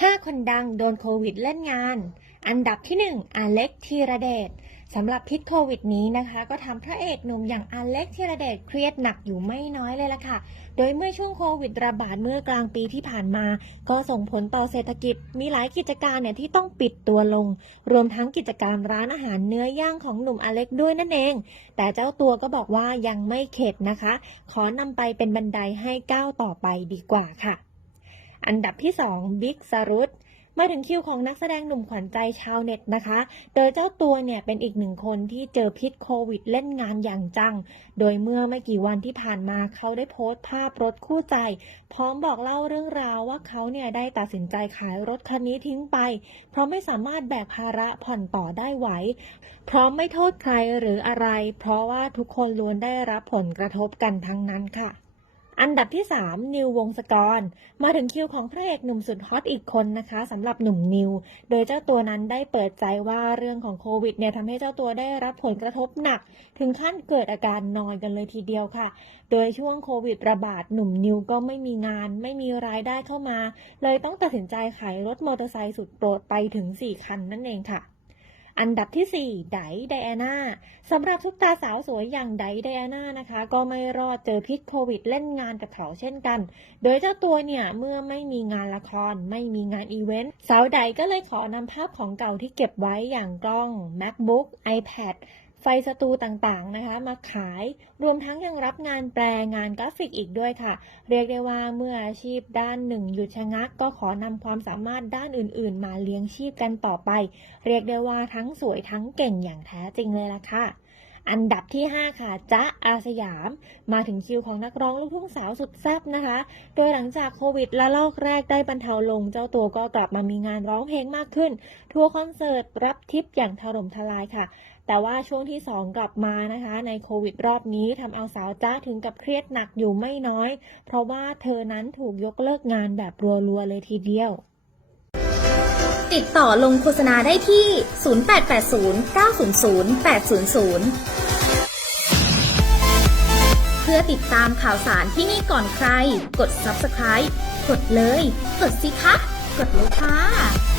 5 คนดังโดนโควิดเล่นงาน อันดับที่ 1 อเล็กธีรเดชสำหรับพิษโควิดนี้นะคะ ก็ทำพระเอกหนุ่มอย่างอเล็กธีรเดชเครียดหนักอยู่ไม่น้อยเลยล่ะค่ะ โดยเมื่อช่วงโควิดระบาดเมื่อกลางปีที่ผ่านมา ก็ส่งผลต่อเศรษฐกิจ มีหลายกิจการเนี่ยที่ต้องปิดตัวลง รวมทั้งกิจการร้านอาหารเนื้อย่างของหนุ่มอเล็กด้วยนั่นเอง แต่เจ้าตัวก็บอกว่ายังไม่เข็ดนะคะ ขอนำไปเป็นบันไดให้ก้าวต่อไปดีกว่าค่ะ อันดับที่ 2 บิ๊กสรุตมาถึงคิวของนักแสดงหนุ่มขวัญใจชาวเน็ตนะคะ โดยเจ้าตัวเนี่ยเป็นอีกหนึ่งคนที่เจอพิษโควิดเล่นงานอย่างจัง โดยเมื่อไม่กี่วันที่ผ่านมาเขาได้โพสต์ภาพรถคู่ใจ พร้อมบอกเล่าเรื่องราวว่าเขาเนี่ยได้ตัดสินใจขายรถคันนี้ทิ้งไป เพราะไม่สามารถแบกภาระผ่อนต่อได้ไหว พร้อมไม่โทษใครหรืออะไร เพราะว่าทุกคนล้วนได้รับผลกระทบกันทั้งนั้นค่ะ อันดับที่ 3 นิววงศกร มาถึงคิวของพระเอกหนุ่มสุดฮอตอีกคนนะคะสำหรับหนุ่มนิว โดยเจ้าตัวนั้นได้เปิดใจว่าเรื่องของโควิดเนี่ยทำให้เจ้าตัวได้รับผลกระทบหนัก ถึงขั้นเกิดอาการนอนกันเลยทีเดียวค่ะ โดยช่วงโควิดระบาดหนุ่มนิวก็ไม่มีงาน ไม่มีรายได้เข้ามา เลยต้องตัดสินใจขายรถมอเตอร์ไซค์สุดโปรดไปถึง 4 คันนั่นเองค่ะ อันดับที่ 4 ไดไดอาน่าสำหรับทุกตาสาวสวยอย่างไดไดอาน่านะคะ ก็ไม่รอดเจอพิษโควิดเล่นงานกับเขาเช่นกัน โดยเจ้าตัวเนี่ย เมื่อไม่มีงานละคร ไม่มีงานอีเวนต์สาวไดก็เลยขอนำภาพของเก่าที่เก็บไว้อย่างกล้อง MacBook iPad ไฟสตูต่างๆนะคะ มาขาย รวมทั้งยังรับงานแปลงานกราฟิกอีกด้วยค่ะ เรียกได้ว่าเมื่ออาชีพด้านหนึ่งหยุดชะงัก ก็ขอนำความสามารถด้านอื่นๆ มาเลี้ยงชีพกันต่อไป เรียกได้ว่าทั้งสวยทั้งเก่งอย่างแท้จริงเลยล่ะค่ะอันดับที่ 5 ค่ะจ๊ะอาสยาม มาถึงคิวของนักร้องลูกทุ่งสาวสุดแซ่บนะคะ โดยหลังจากโควิดละลอกแรกได้บรรเทาลง เจ้าตัวก็กลับมามีงานร้องเพลงมากขึ้น ทัวร์คอนเสิร์ตรับทิปอย่างถล่มทลายค่ะ แต่ว่าช่วงที่ 2 กลับมานะคะในโควิดรอบนี้ทำเอาสาวจ้าถึงกับเครียดหนักอยู่ไม่น้อย เพราะว่าเธอนั้นถูกยกเลิกงานแบบรัวๆเลยทีเดียว ติดต่อลงโฆษณาได้ที่ 0880 900 800เพื่อติดตามข่าวสารที่นี่ก่อนใคร กด subscribe กดเลย กดสิคะ กดเลยค่ะ